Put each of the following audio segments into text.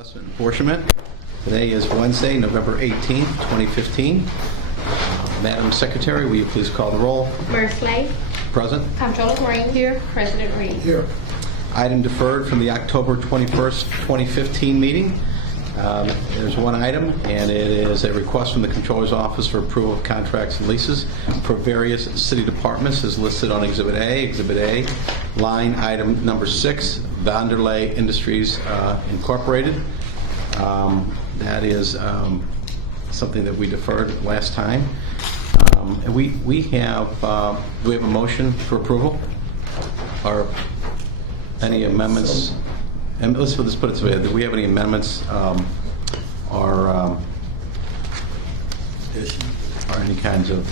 Investment Apportionment. Today is Wednesday, November 18th, 2015. Madam Secretary, will you please call the roll? Mersley. Present. Comptroller Green. Here. President Reed. Here. Item deferred from the October 21st, 2015 meeting. There's one item, and it is a request from the Comptroller's Office for approval of contracts and leases for various city departments as listed on Exhibit A. Exhibit A, line item number 6, Vanderlei Industries Incorporated. That is something that we deferred last time. And we have a motion for approval? Or any amendments? And let's put it this way: do we have any amendments or any kinds of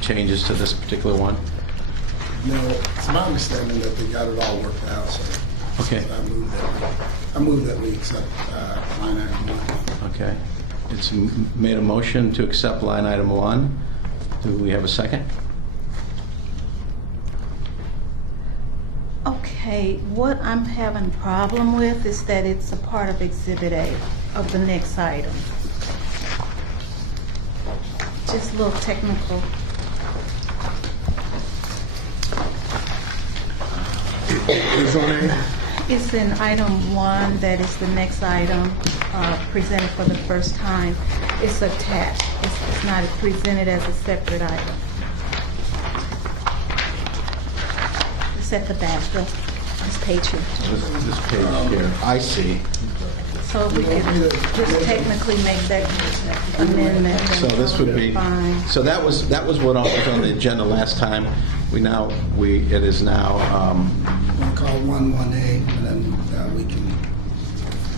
changes to this particular one? No, it's my understanding that they got it all worked out. So, Okay. so I move that we accept line item 1. Okay. It's made a motion to accept line item 1. Do we have a second? Okay, what I'm having a problem with is that it's a part of Exhibit A of the next item. Just a little technical. It's on A. It's in item 1, that is the next item presented for the first time. It's attached. It's not presented as a separate item. It's at the back of this page here. This page here. I see. So if we could just technically make that amendment. So this would be. Fine. So that was what was on the agenda last time. It is now. We'll call 1A, and then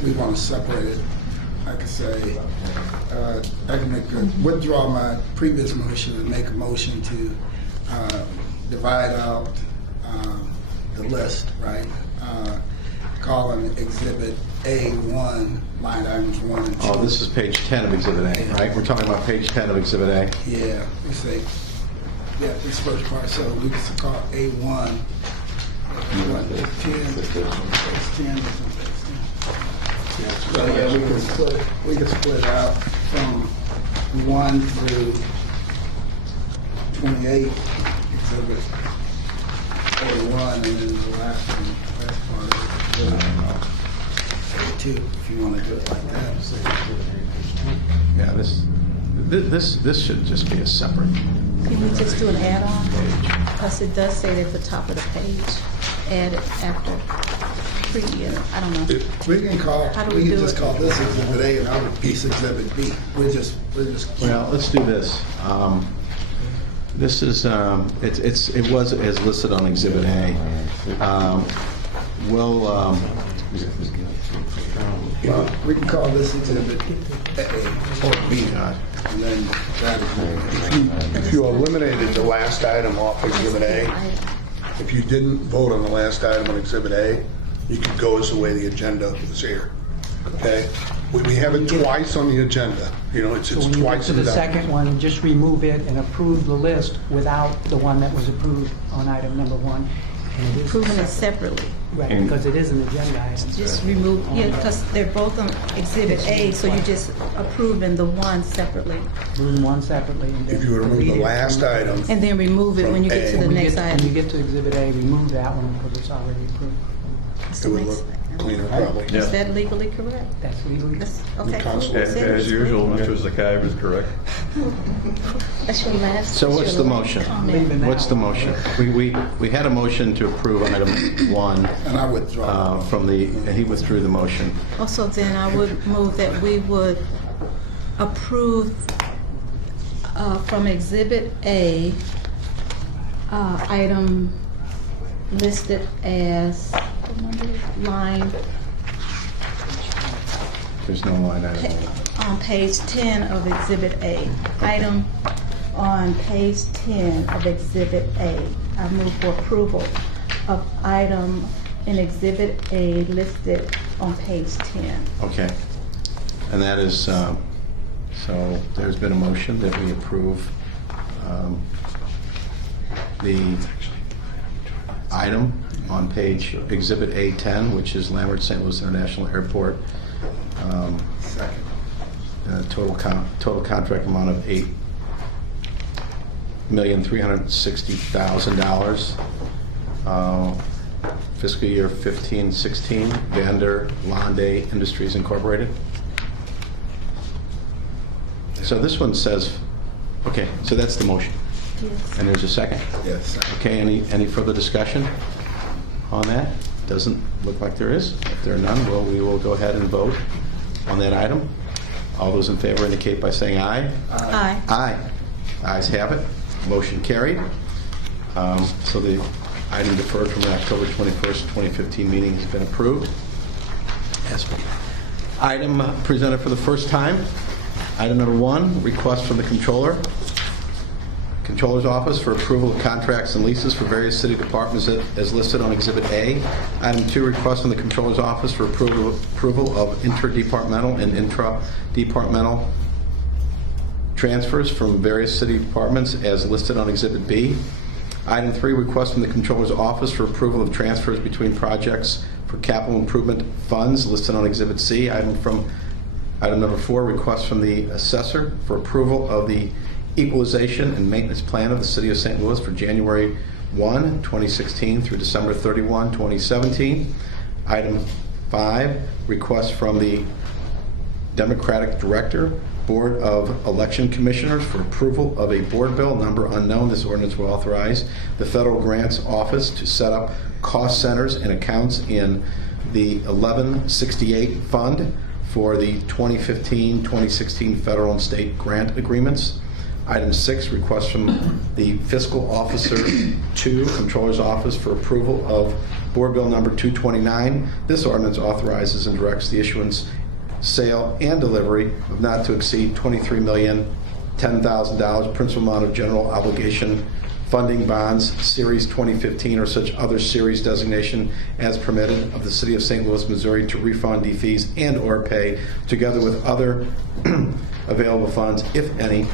we want to separate it. I could say, I can withdraw my previous motion and make a motion to divide out the list, right? Calling Exhibit A1, line items 1 and 2. Oh, this is page 10 of Exhibit A, right? We're talking about page 10 of Exhibit A. Yeah, we say, yeah, this first part, so we can call A1. 10, page 10. So yeah, we can split out from 1 through 28, Exhibit A1, and then the last part of it, A2, if you want to do it like that. Yeah, this should just be a separate. Can we just do an add-on? Because it does say it at the top of the page, add it after I don't know. We can just call this Exhibit A and our piece Exhibit B. We're just. Well, let's do this. This is it was as listed on Exhibit A. We can call this Exhibit A or B, and then that is. If you eliminated the last item off Exhibit A, if you didn't vote on the last item on Exhibit A, you could go as the way the agenda is here. Okay? We have it twice on the agenda. You know, it's So when you get twice to in the the second one, just remove it and approve the list without the one that was approved on item number 1. And it is Approving it separately. Right, because it is an agenda item. Just remove, yeah, because they're both on Exhibit A, so you're just approving the one separately. Approve one separately and then If you remove delete the it. last item, And then remove it when you get to the When you next get- When you item. get to Exhibit A, remove that one because it's already approved. it would look cleaner probably. Is that legally correct? That's legally. That's, okay. Constable. That's it. As usual, Mr. Zakayev is correct. That's your last. So what's the motion? comment. What's the motion? We had a motion to approve item 1 And I withdraw. he withdrew the motion. Also, then I would move that we would approve from Exhibit A, item listed as line There's no line item. on page 10 of Exhibit A. Item on page 10 of Exhibit A. I move for approval of item in Exhibit A listed on page 10. Okay. And that is, so there's been a motion that we approve the item on page Exhibit A10, which is Lambert St. Louis International Airport. Second. Total contract amount of $8,360,000. Fiscal year 15-16, Vander Lande Industries Incorporated. So this one says, okay, so that's the motion. Yes. And there's a second. Yes, second. Okay, any further discussion on that? Doesn't look like there is. If there are none, well, we will go ahead and vote on that item. All those in favor indicate by saying aye. Aye. Aye. Ayes have it. Motion carried. So the item deferred from the October 21st, 2015 meeting has been approved. Yes. Item presented for the first time. Item number 1, request from the Controller's Office for approval of contracts and leases for various city departments as listed on Exhibit A. Item 2, request from the Controller's Office for approval of interdepartmental and intra-departmental transfers from various city departments as listed on Exhibit B. Item 3, request from the Controller's Office for approval of transfers between projects for capital improvement funds listed on Exhibit C. Item number 4, request from the Assessor for approval of the equalization and maintenance plan of the City of St. Louis for January 1, 2016 through December 31, 2017. Item 5, request from the Democratic Director, Board of Election Commissioners for approval of a board bill, number unknown. This ordinance will authorize the Federal Grants Office to set up cost centers and accounts in the 1168 Fund for the 2015-2016 federal and state grant agreements. Item 6, request from the Fiscal Officer 2, Controller's Office for approval of Board Bill number 229. This ordinance authorizes and directs the issuance, sale, and delivery of not to exceed $23,010,000 principal amount of general obligation funding bonds, Series 2015 or such other series designation as permitted of the City of St. Louis, Missouri to refund defease and/or pay, together with other available funds, if any,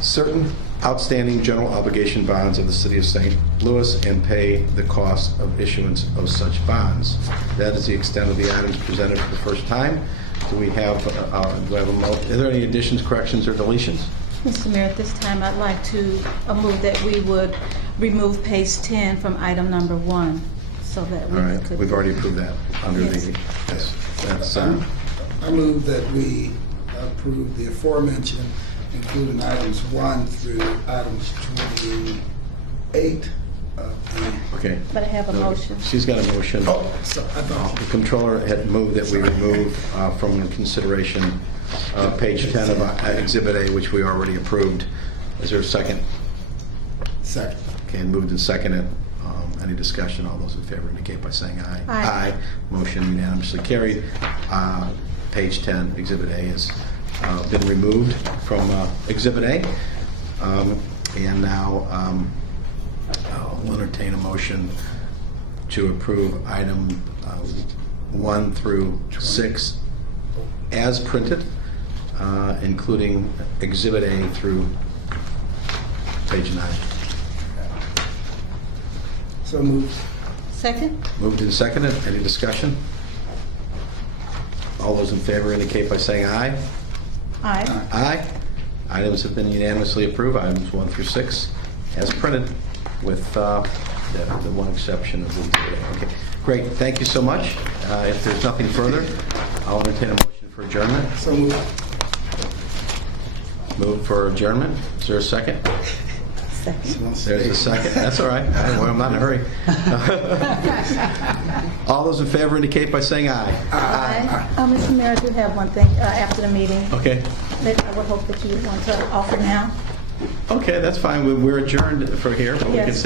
certain outstanding general obligation bonds of the City of St. Louis and pay the cost of issuance of such bonds. That is the extent of the items presented for the first time. Do we have, are there any additions, corrections, or deletions? Mr. Mayor, at this time, I'd like to move that we would remove page 10 from item number 1, so that we All right, could... we've already approved that under Yes. the, yes, that's, I move that we approve the aforementioned, including items 1 through items 28 of the... okay. But I have a motion. She's got a motion. Oh, so I thought... The Controller had moved that we remove from consideration page 10 of Exhibit A, which we already approved. Is there a second? Second. Okay, and moved and seconded. Any discussion? All those in favor indicate by saying aye. Aye. Motion unanimously carried. Page 10, Exhibit A has been removed from Exhibit A. And now I'll entertain a motion to approve item 1 through 6 as printed, including Exhibit A through page 9. So moved. Second? Moved and seconded. Any discussion? All those in favor indicate by saying aye. Aye. Aye. Items have been unanimously approved, items 1 through 6, as printed, with the one exception of the Exhibit A. Okay, great. Thank you so much. If there's nothing further, I'll entertain a motion for adjournment. So moved. Move for adjournment. Is there a second? Second. There's a second. That's all right. I'm not in a hurry. All those in favor indicate by saying aye. Aye. Mr. Mayor, I do have one thing after the meeting Okay. that I would hope that you would want to offer now. Okay, that's fine. We're adjourned for here, but we can Yes.